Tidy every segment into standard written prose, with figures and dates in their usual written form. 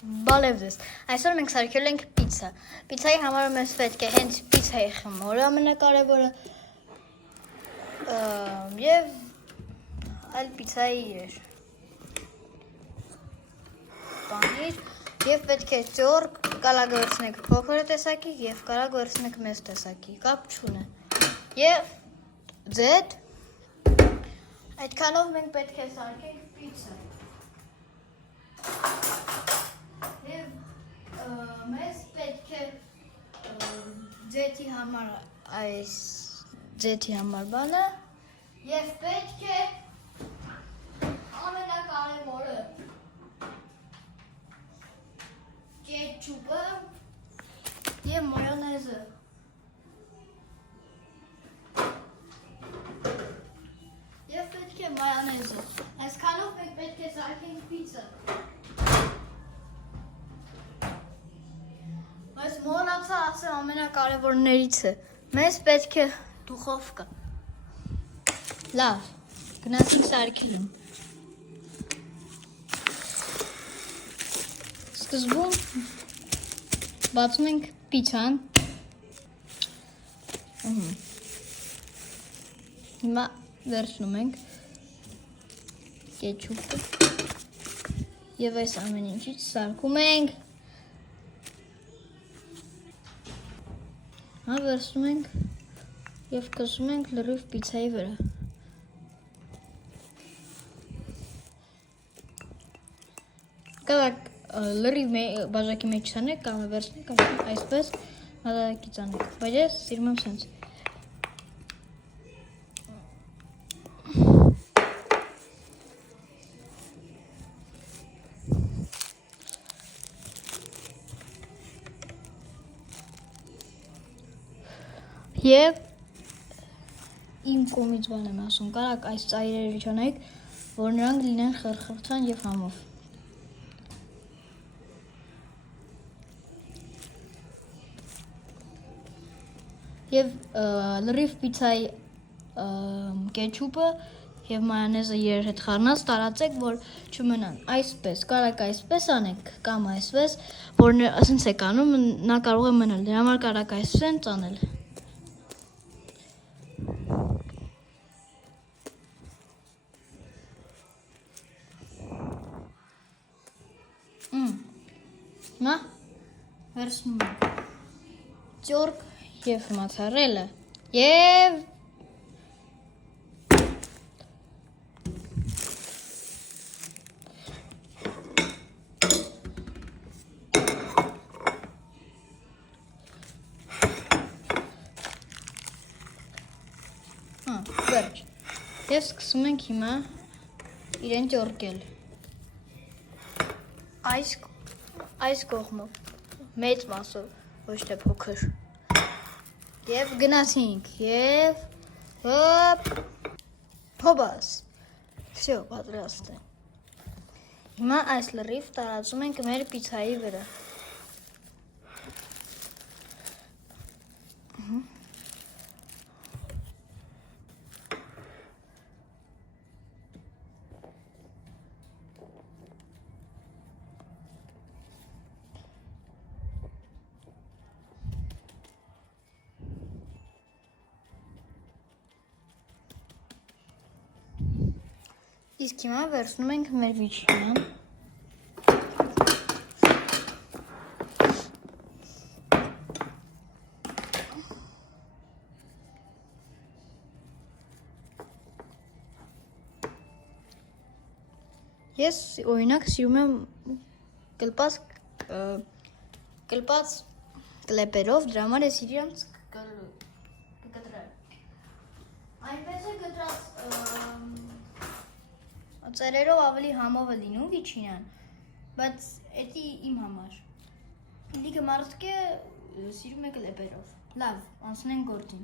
Բալև ձեզ, այսօր մենք սարքել ենք պիցա, պիցայի համար մեզ պետք է հենց պիցայի խմորը ամենակարևորը և այլ պիցայի իրեր, պանիր և պետք է ճորգ, կարող վերցնեք փոքր տեսակի և կարող վերցնեք մեծ տեսակի, կապ չունի և ձետ, այդքանով մենք պետք է սարքենք պիցա և մեզ պետք է ձեթի համար այս ձեթի համար բանը և պետք է ամենակարևորը կետչուպը և մայոնեզը և պետք է մայոնեզը այսքանով մենք պետք է սարքենք պիցա Այս մոռացա ասեմ ամենակարևորներից է, մեզ պետք է դուխովկա, լավ, գնացինք սարքելուն, սկզբում բացում ենք պիցան, հիմա վերցնում ենք կետչուպը և այս ամեն ինչից սարքում ենք վերցնում ենք և կսում ենք լրիվ պիցայի վրա կարող լրիվ բաժակի մեջ չանեք, կարող վերցնենք այսպես բաժակից անենք, բայց ես սիրում եմ սենց Եվ իմ կողմից բան եմ ասում, կարակ այս ծայրերը չանեք, որ նրանք լինեն խրխրթան և համով։ Եվ լրիվ պիցայի կետչուպը և մայոնեզը իրար հետ խառնած տարածեք, որ չմնան այսպես, կարակ այսպես անեք կամ այսպես, որ ասենց եք անում, նա կարող է մնալ, դրա համար կարակ այսպես անել Հիմա վերցնում ենք ճորգ և մոցարելա և վերջ և սկսում ենք հիմա իրեն ճորգել այս կողմով, մեծ մասով, ոչ թե փոքր և գնացինք և փոբաս, վսյո, պատրաստ է հիմա այս լրիվ տարածում ենք մեր պիցայի վրա Իսկ հիմա վերցնում ենք մեր վիճկան Ես օրինակ սիրում եմ կլպած կլեպերով, դրա համար ես իրանց կկտրեմ Այնպես է կտրած ծերերով ավելի համով է լինում վիճինան, բայց էդի իմ համար Լիքը մարդիկ է սիրում է կլեպերով Լավ, անցնենք գործին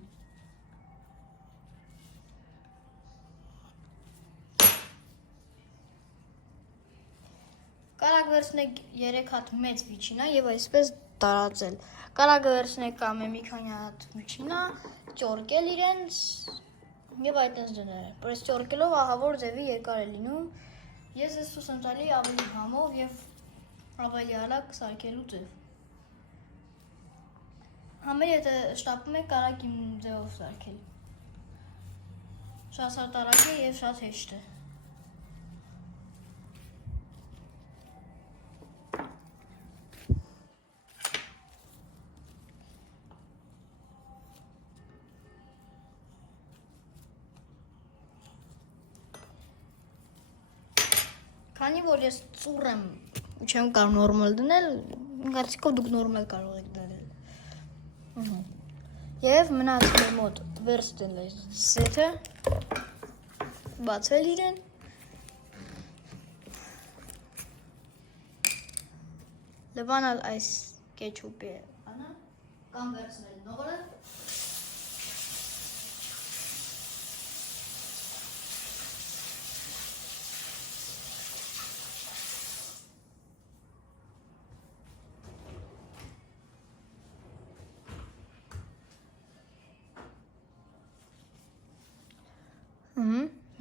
Կարակ վերցնեք 3 հատ մեծ վիճինա և այսպես տարածել Կարակ վերցնեք կամ մի քանի հատ վիճինա, ճորգել իրենց և այդպես դնել Բայց ճորգելով ահավոր ձևի երկար է լինում Ես ես ցույց եմ տալի ավելի համով և ավելի արագ սարքելու ձև։ Համեր եթե շտապում եք, կարաք իմ ձևով սարքել։ Շատ արագ է և շատ հեշտ է։ Քանի որ ես ծուռ եմ ու չեմ կարող նորմալ դնել, կարծիքով դուք նորմալ կարող եք դնել։ Եվ մնաց մեր մոտ վերցնել այս սեթը, բացել իրեն։ Լվանալ այս կեչուպի բանը, կամ վերցնել նորը։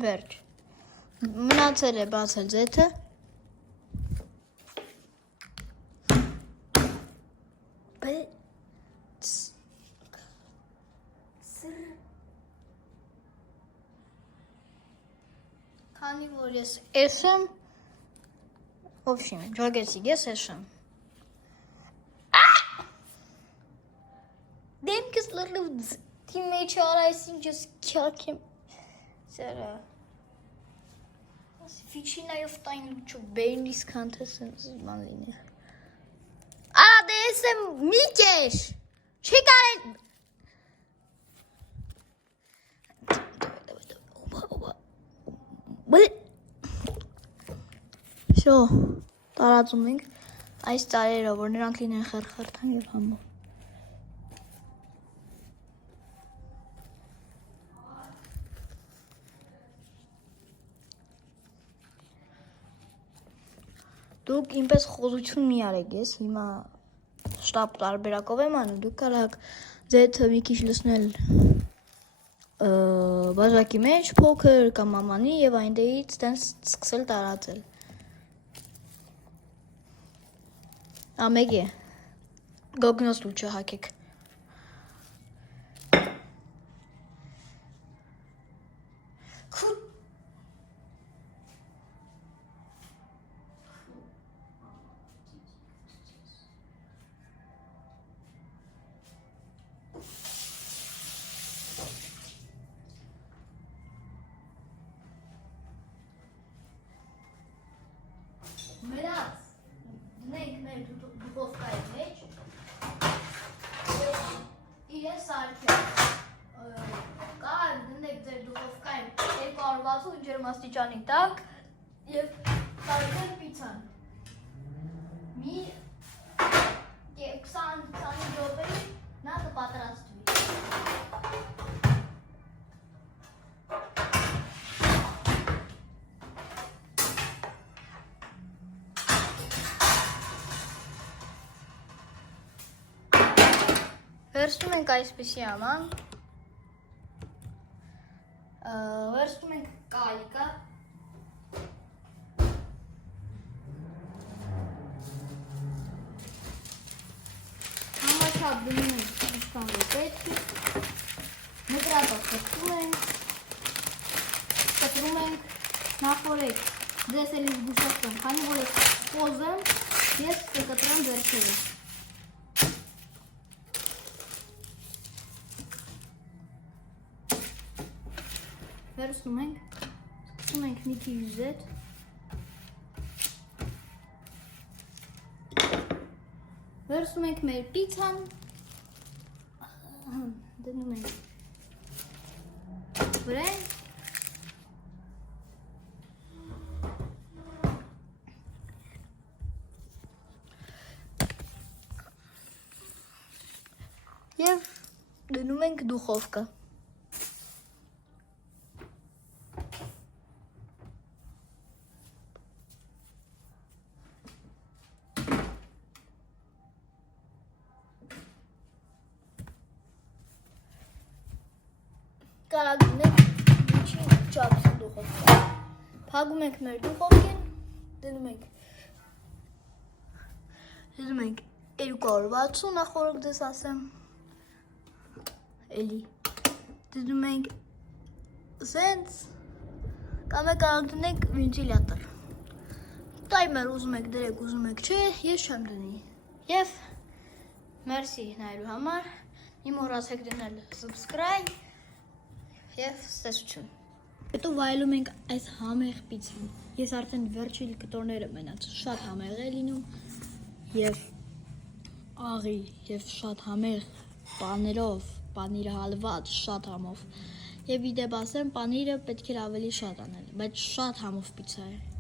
Վերջ։ Մնացել է բացել ձեթը։ Քանի որ ես էս եմ, ոբշին, ջոգեցիք ես էս եմ։ Դեմքս լրլով թի մեջ արա ես ինչ ես կյակ եմ։ Սերա։ Վիչինայով տայն լուչու բերնիս կանթես ման լինի։ Արա դե ես եմ մի կեշ, չի կարեն։ Շո, տարածում ենք այս ծարերով, որ նրանք լինեն խրխրթան և համով։ Դուք ինպես խոզություն մի արեք ես, հիմա շտապ տարբերակով եմ անում, դուք կարաք ձեթը մի քիչ լցնել բաժակի մեջ, փոքր կամ ամանի և այնտեղից տենց սկսել տարածել։ Ամեկ է, գոգնոց լուչը հակեք։ Մնաց, դնենք մեր դուխովկայի մեջ, իրեն սարքել, կար դնենք ձեր դուխովկային 260 ջերմաստիճանի տակ և սարքել պիցան, մի 20 րոպեի նա կպատրաստվի։ Վերցնում ենք այսպիսի աման, վերցնում ենք կալիկա, համաչափ դնում ենք ինչքան որ պետք է, մտրատով կտրում ենք, նախորեք ձեզ էլի զգուշացում, քանի որ ես խոզ եմ, ես կկտրեմ վերջերը։ Վերցնում ենք, սկսում ենք մի քիչ զեթ, վերցնում ենք մեր պիցան, դնում ենք վրան, և դնում ենք դուխովկա։ Կարակ դնենք միջին չափսի դուխովկա։ Փակում ենք մեր դուխովկեն, դնում ենք Դնում ենք 260 նախորդ դες ասեմ։ Էլի։ Դնում ենք սենց կամ կարող դնենք վենտիլյատոր։ Տայմեր ուզում եք դրեք, ուզում եք չէ, ես չեմ դնի։ Եվ մերսի նայելու համար, մի մոռացեք դնել subscribe եւ ստեսություն։ Հետո վայելում ենք այս համեղ պիցան։ Ես արդեն վերջին կտորները մնաց, շատ համեղ է լինում եւ աղի եւ շատ համեղ պաներով, պանիրը հալված, շատ համով։ Եվ իդեպ ասեմ, պանիրը պետք է ավելի շատ անել, բայց շատ համով պիցա է։